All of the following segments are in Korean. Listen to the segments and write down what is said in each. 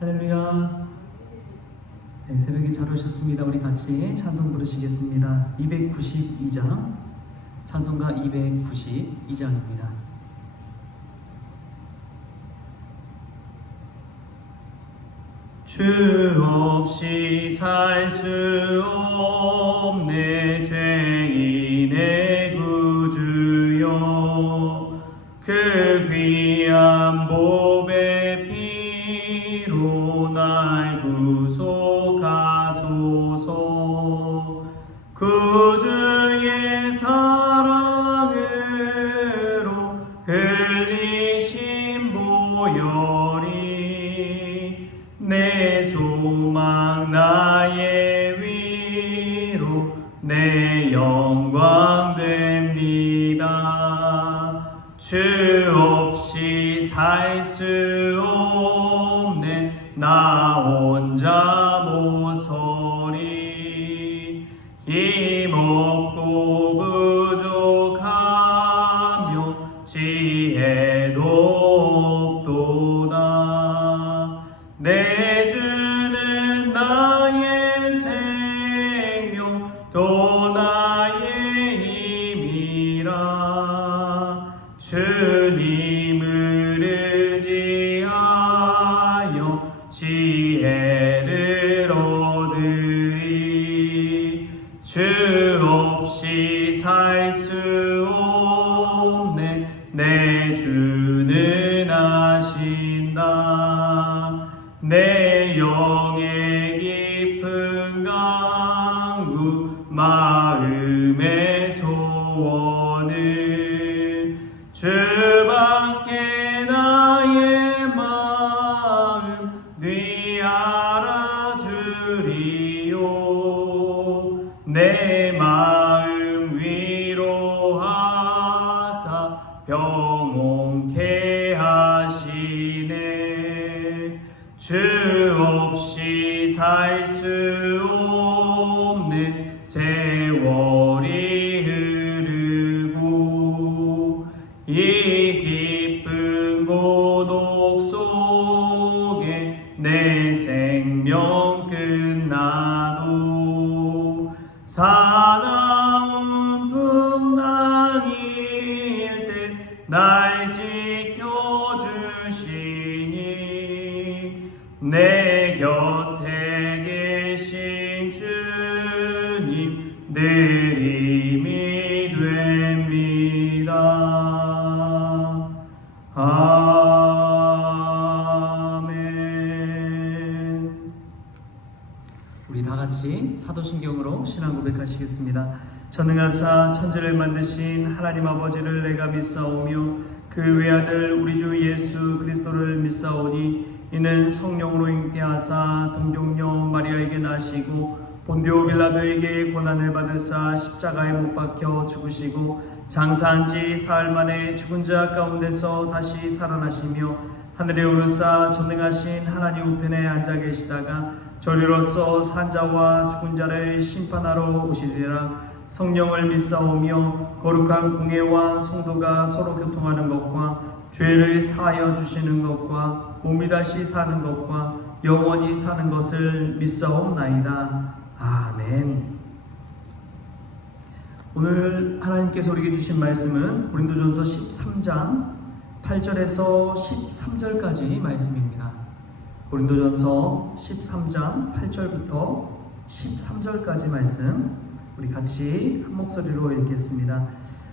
할렐루야. 네, 새벽에 잘 오셨습니다. 우리 같이 찬송 부르시겠습니다. 292장, 찬송가 292장입니다. 주 없이 살 수 없네 죄인의 구주여, 그 귀한 보배 피로 날 구속하소서. 구주의 사랑으로 흘리신 보혈이 내 소망 나의 위로 내 영광 됩니다. 주 없이 살 수 없네 나 혼자 못 서리. 힘없고 부족하며 지혜도 없도다. 내 주는 나의 생명 또 나의 힘이라. 주님을 의지하여 지혜를 얻으리. 주 없이 살 수 없네 내 주는 아신다. 내 영의 깊은 강구 마음의 소원을 주밖에 나의 마음 네 알아주리요. 내 마음 위로하사 평온케 하시네. 주 없이 살 수 없네 세월이 흐르고 이 깊은 고독 속에 내 생명 끝나도 사나운 풍랑일 때 날 지켜주시니 내 곁에 계신 주님 늘 힘이 됩니다. 아멘. 우리 다 같이 사도신경으로 신앙 고백하시겠습니다. 전능하사 천지를 만드신 하나님 아버지를 내가 믿사오며 그 외아들 우리 주 예수 그리스도를 믿사오니 이는 성령으로 잉태하사 동정녀 마리아에게 나시고 본디오 빌라도에게 고난을 받으사 십자가에 못 박혀 죽으시고 장사한 지 사흘 만에 죽은 자 가운데서 다시 살아나시며 하늘에 오르사 전능하신 하나님 우편에 앉아 계시다가 저리로서 산자와 죽은 자를 심판하러 오시리라. 성령을 믿사오며 거룩한 공예와 성도가 서로 교통하는 것과 죄를 사하여 주시는 것과 몸이 다시 사는 것과 영원히 사는 것을 믿사옵나이다. 아멘. 오늘 하나님께서 우리에게 주신 말씀은 고린도전서 13장 8절에서 13절까지 말씀입니다. 고린도전서 13장 8절부터 13절까지 말씀 우리 같이 한 목소리로 읽겠습니다.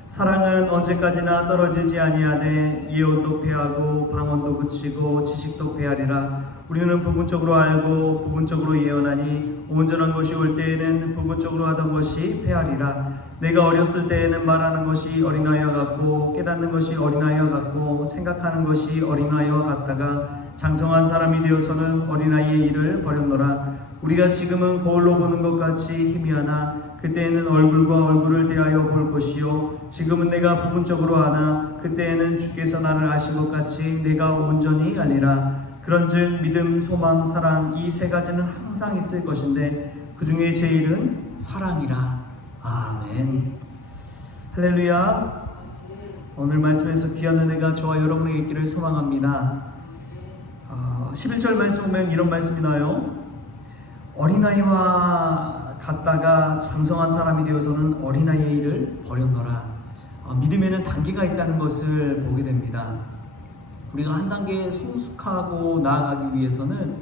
사랑은 언제까지나 떨어지지 아니하되 예언도 패하고 방언도 그치고 지식도 패하리라. 우리는 부분적으로 알고 부분적으로 예언하니 온전한 것이 올 때에는 부분적으로 하던 것이 패하리라. 내가 어렸을 때에는 말하는 것이 어린아이와 같고 깨닫는 것이 어린아이와 같고 생각하는 것이 어린아이와 같다가 장성한 사람이 되어서는 어린아이의 일을 버렸노라. 우리가 지금은 거울로 보는 것 같이 희미하나 그때에는 얼굴과 얼굴을 대하여 볼 것이요 지금은 내가 부분적으로 아나 그때에는 주께서 나를 아신 것 같이 내가 온전히 알리라. 그런즉 믿음, 소망, 사랑 이 세 가지는 항상 있을 것인데 그 중에 제일은 사랑이라. 아멘. 할렐루야. 오늘 말씀에서 귀한 은혜가 저와 여러분에게 있기를 소망합니다. 11절 말씀 보면 이런 말씀이 나요. 어린아이와 같다가 장성한 사람이 되어서는 어린아이의 일을 버렸노라. 믿음에는 단계가 있다는 것을 보게 됩니다. 우리가 한 단계 성숙하고 나아가기 위해서는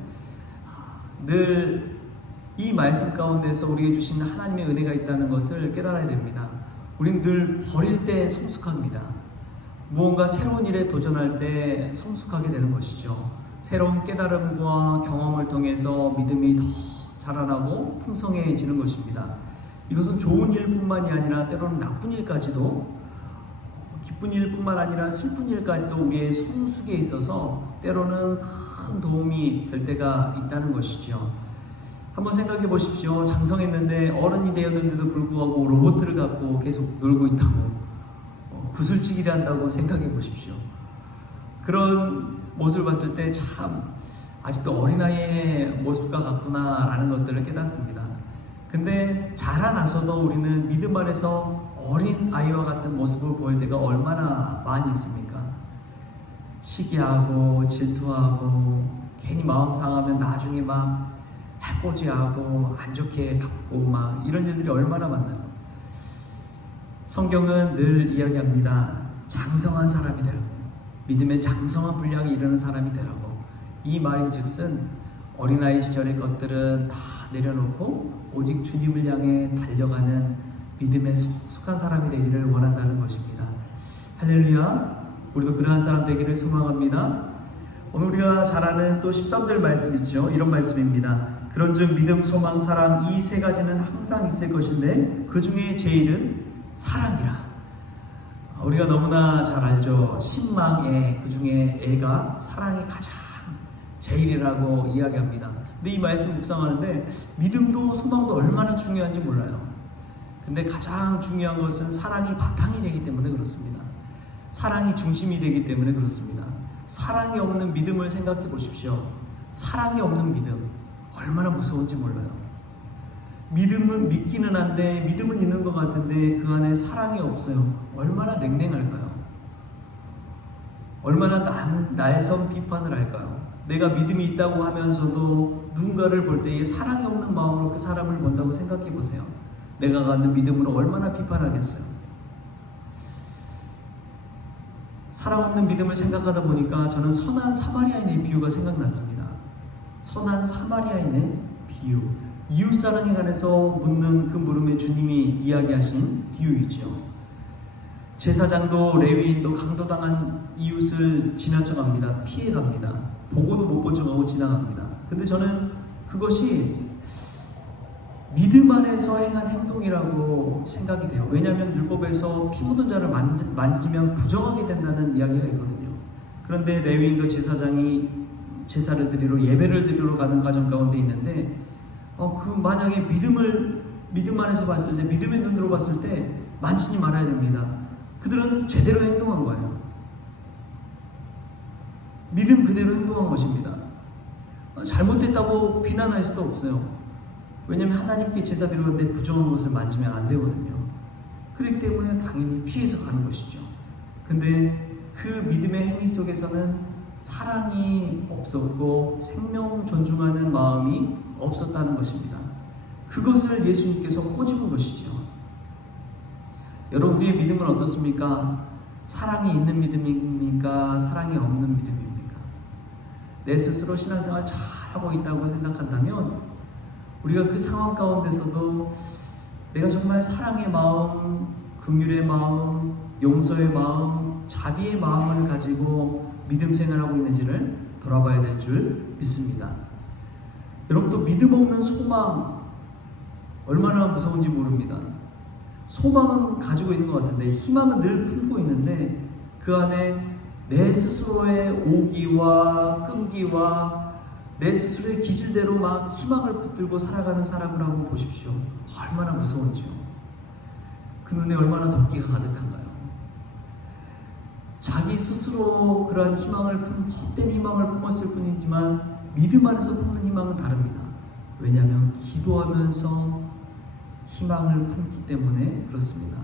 늘 이 말씀 가운데서 우리에게 주신 하나님의 은혜가 있다는 것을 깨달아야 됩니다. 우리는 늘 버릴 때 성숙합니다. 무언가 새로운 일에 도전할 때 성숙하게 되는 것이죠. 새로운 깨달음과 경험을 통해서 믿음이 더 자라나고 풍성해지는 것입니다. 이것은 좋은 일뿐만이 아니라 때로는 나쁜 일까지도, 기쁜 일뿐만 아니라 슬픈 일까지도 우리의 성숙에 있어서 때로는 큰 도움이 될 때가 있다는 것이죠. 한번 생각해 보십시오. 장성했는데 어른이 되었는데도 불구하고 로봇을 갖고 계속 놀고 있다고, 구슬치기를 한다고 생각해 보십시오. 그런 모습을 봤을 때 참 아직도 어린아이의 모습과 같구나 라는 것들을 깨닫습니다. 근데 자라나서도 우리는 믿음 안에서 어린아이와 같은 모습을 보일 때가 얼마나 많이 있습니까? 시기하고 질투하고 괜히 마음 상하면 나중에 막 해코지하고 안 좋게 갚고 막 이런 일들이 얼마나 많나요? 성경은 늘 이야기합니다. 장성한 사람이 되라고, 믿음의 장성한 분량이 이르는 사람이 되라고. 이 말인즉슨 어린아이 시절의 것들은 다 내려놓고 오직 주님을 향해 달려가는 믿음의 성숙한 사람이 되기를 원한다는 것입니다. 할렐루야. 우리도 그러한 사람 되기를 소망합니다. 오늘 우리가 잘 아는 또 13절 말씀 있죠. 이런 말씀입니다. 그런즉 믿음, 소망, 사랑 이 세 가지는 항상 있을 것인데 그 중에 제일은 사랑이라. 우리가 너무나 잘 알죠. 신망의 그 중에 애가 사랑이 가장 제일이라고 이야기합니다. 근데 이 말씀 묵상하는데 믿음도 소망도 얼마나 중요한지 몰라요. 근데 가장 중요한 것은 사랑이 바탕이 되기 때문에 그렇습니다. 사랑이 중심이 되기 때문에 그렇습니다. 사랑이 없는 믿음을 생각해 보십시오. 사랑이 없는 믿음 얼마나 무서운지 몰라요. 믿음은 믿기는 한데, 믿음은 있는 것 같은데 그 안에 사랑이 없어요. 얼마나 냉랭할까요? 얼마나 날선 비판을 할까요? 내가 믿음이 있다고 하면서도 누군가를 볼 때에 사랑이 없는 마음으로 그 사람을 본다고 생각해 보세요. 내가 갖는 믿음으로 얼마나 비판하겠어요? 사랑 없는 믿음을 생각하다 보니까 저는 선한 사마리아인의 비유가 생각났습니다. 선한 사마리아인의 비유, 이웃사랑에 관해서 묻는 그 물음에 주님이 이야기하신 비유이죠. 제사장도 레위인도 강도당한 이웃을 지나쳐갑니다. 피해갑니다. 보고도 못 본 척하고 지나갑니다. 근데 저는 그것이 믿음 안에서 행한 행동이라고 생각이 돼요. 왜냐하면 율법에서 피 묻은 자를 만지면 부정하게 된다는 이야기가 있거든요. 그런데 레위인과 제사장이 제사를 드리러, 예배를 드리러 가는 과정 가운데 있는데 그 만약에 믿음 안에서 봤을 때, 믿음의 눈으로 봤을 때 만지지 말아야 됩니다. 그들은 제대로 행동한 거예요. 믿음 그대로 행동한 것입니다. 잘못했다고 비난할 수도 없어요. 왜냐하면 하나님께 제사 드리는데 부정한 것을 만지면 안 되거든요. 그렇기 때문에 당연히 피해서 가는 것이죠. 근데 그 믿음의 행위 속에서는 사랑이 없었고 생명 존중하는 마음이 없었다는 것입니다. 그것을 예수님께서 꼬집은 것이죠. 여러분, 우리의 믿음은 어떻습니까? 사랑이 있는 믿음입니까? 사랑이 없는 믿음입니까? 내 스스로 신앙생활 잘하고 있다고 생각한다면 우리가 그 상황 가운데서도 내가 정말 사랑의 마음, 긍휼의 마음, 용서의 마음, 자비의 마음을 가지고 믿음 생활하고 있는지를 돌아봐야 될 줄 믿습니다. 여러분, 또 믿음 없는 소망 얼마나 무서운지 모릅니다. 소망은 가지고 있는 것 같은데, 희망은 늘 품고 있는데 그 안에 내 스스로의 오기와 끈기와 내 스스로의 기질대로 막 희망을 붙들고 살아가는 사람을 한번 보십시오. 얼마나 무서운지요. 그 눈에 얼마나 덕기가 가득한가요? 자기 스스로 그러한 희망을 헛된 희망을 품었을 뿐이지만 믿음 안에서 품는 희망은 다릅니다. 왜냐하면 기도하면서 희망을 품기 때문에 그렇습니다.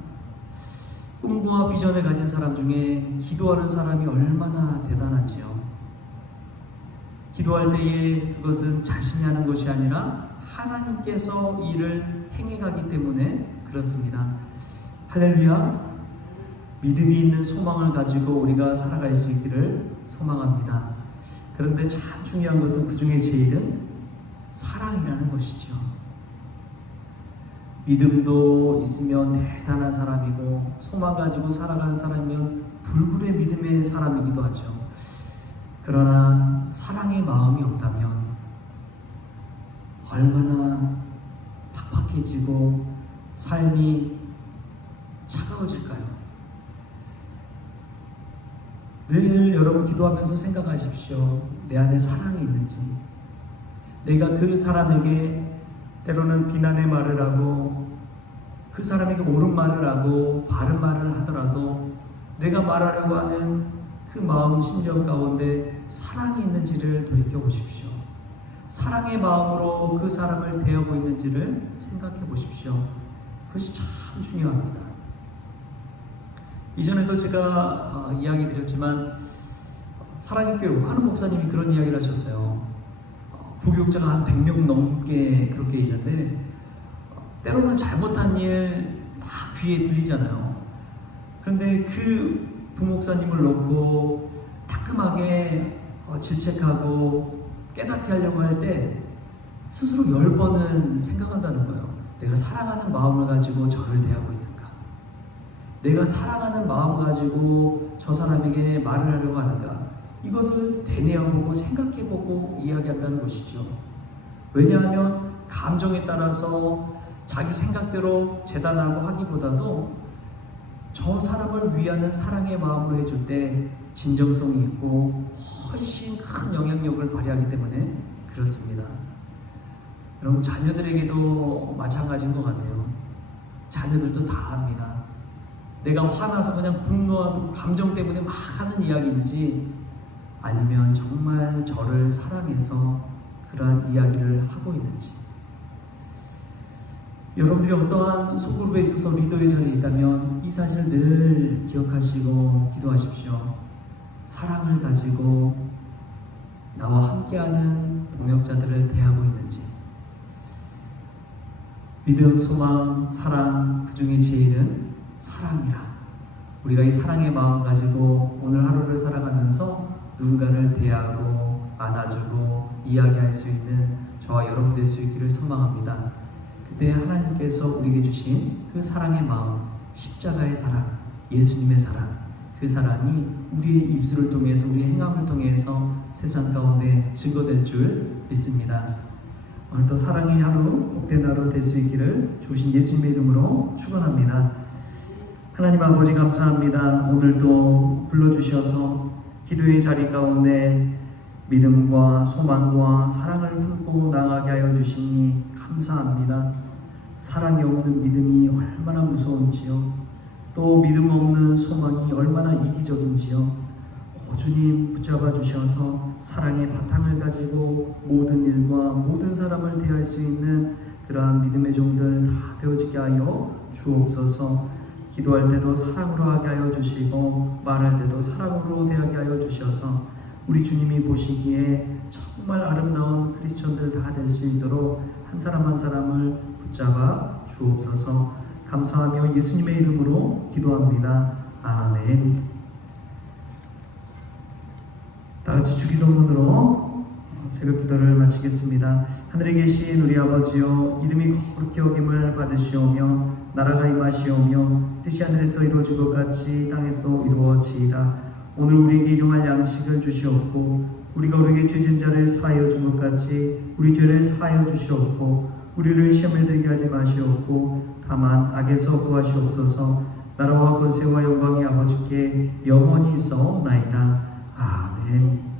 꿈과 비전을 가진 사람 중에 기도하는 사람이 얼마나 대단한지요. 기도할 때에 그것은 자신이 하는 것이 아니라 하나님께서 이를 행해가기 때문에 그렇습니다. 할렐루야. 믿음이 있는 소망을 가지고 우리가 살아갈 수 있기를 소망합니다. 그런데 참 중요한 것은 그 중에 제일은 사랑이라는 것이죠. 믿음도 있으면 대단한 사람이고 소망 가지고 살아가는 사람이면 불굴의 믿음의 사람이기도 하죠. 그러나 사랑의 마음이 없다면 얼마나 팍팍해지고 삶이 차가워질까요? 늘 여러분 기도하면서 생각하십시오. 내 안에 사랑이 있는지. 내가 그 사람에게 때로는 비난의 말을 하고 그 사람에게 옳은 말을 하고 바른 말을 하더라도 내가 말하려고 하는 그 마음 심정 가운데 사랑이 있는지를 돌이켜보십시오. 사랑의 마음으로 그 사람을 대하고 있는지를 생각해 보십시오. 그것이 참 중요합니다. 이전에도 제가 이야기 드렸지만 사랑의 교회 옥하는 목사님이 그런 이야기를 하셨어요. 부교육자가 한 100명 넘게 그렇게 있는데 때로는 잘못한 일 다 귀에 들리잖아요. 그런데 그 부목사님을 놓고 따끔하게 질책하고 깨닫게 하려고 할 때 스스로 10번은 생각한다는 거예요. 내가 사랑하는 마음을 가지고 저를 대하고 있는가? 내가 사랑하는 마음을 가지고 저 사람에게 말을 하려고 하는가? 이것을 되뇌어보고 생각해보고 이야기한다는 것이죠. 왜냐하면 감정에 따라서 자기 생각대로 재단하고 하기보다도 저 사람을 위하는 사랑의 마음으로 해줄 때 진정성이 있고 훨씬 큰 영향력을 발휘하기 때문에 그렇습니다. 여러분 자녀들에게도 마찬가지인 것 같아요. 자녀들도 다 압니다. 내가 화나서 그냥 분노하고 감정 때문에 막 하는 이야기인지 아니면 정말 저를 사랑해서 그러한 이야기를 하고 있는지. 여러분들이 어떠한 소그룹에 있어서 리더의 자리에 있다면 이 사실을 늘 기억하시고 기도하십시오. 사랑을 가지고 나와 함께하는 동역자들을 대하고 있는지. 믿음, 소망, 사랑, 그 중에 제일은 사랑이라. 우리가 이 사랑의 마음 가지고 오늘 하루를 살아가면서 누군가를 대하고 안아주고 이야기할 수 있는 저와 여러분 될 수 있기를 소망합니다. 그때 하나님께서 우리에게 주신 그 사랑의 마음, 십자가의 사랑, 예수님의 사랑, 그 사랑이 우리의 입술을 통해서 우리의 행함을 통해서 세상 가운데 증거될 줄 믿습니다. 오늘도 사랑의 하루, 복된 하루 될 수 있기를 주신 예수님의 이름으로 축원합니다. 하나님 아버지 감사합니다. 오늘도 불러주셔서 기도의 자리 가운데 믿음과 소망과 사랑을 품고 나아가게 하여 주시니 감사합니다. 사랑이 없는 믿음이 얼마나 무서운지요. 또 믿음 없는 소망이 얼마나 이기적인지요. 주님 붙잡아 주셔서 사랑의 바탕을 가지고 모든 일과 모든 사람을 대할 수 있는 그러한 믿음의 종들 다 되어지게 하여 주옵소서. 기도할 때도 사랑으로 하게 하여 주시고 말할 때도 사랑으로 대하게 하여 주셔서 우리 주님이 보시기에 정말 아름다운 크리스천들 다 될 수 있도록 한 사람 한 사람을 붙잡아 주옵소서. 감사하며 예수님의 이름으로 기도합니다. 아멘. 다 같이 주기도문으로 새벽 기도를 마치겠습니다. 하늘에 계신 우리 아버지여, 이름이 거룩히 여김을 받으시오며 나라가 임하시오며 뜻이 하늘에서 이루어진 것 같이 땅에서도 이루어지이다. 오늘 우리에게 일용할 양식을 주시옵고 우리가 우리에게 죄진 자를 사하여 준 것 같이 우리 죄를 사하여 주시옵고 우리를 시험에 들게 하지 마시옵고 다만 악에서 구하시옵소서. 나라와 권세와 영광이 아버지께 영원히 있어옵나이다. 아멘.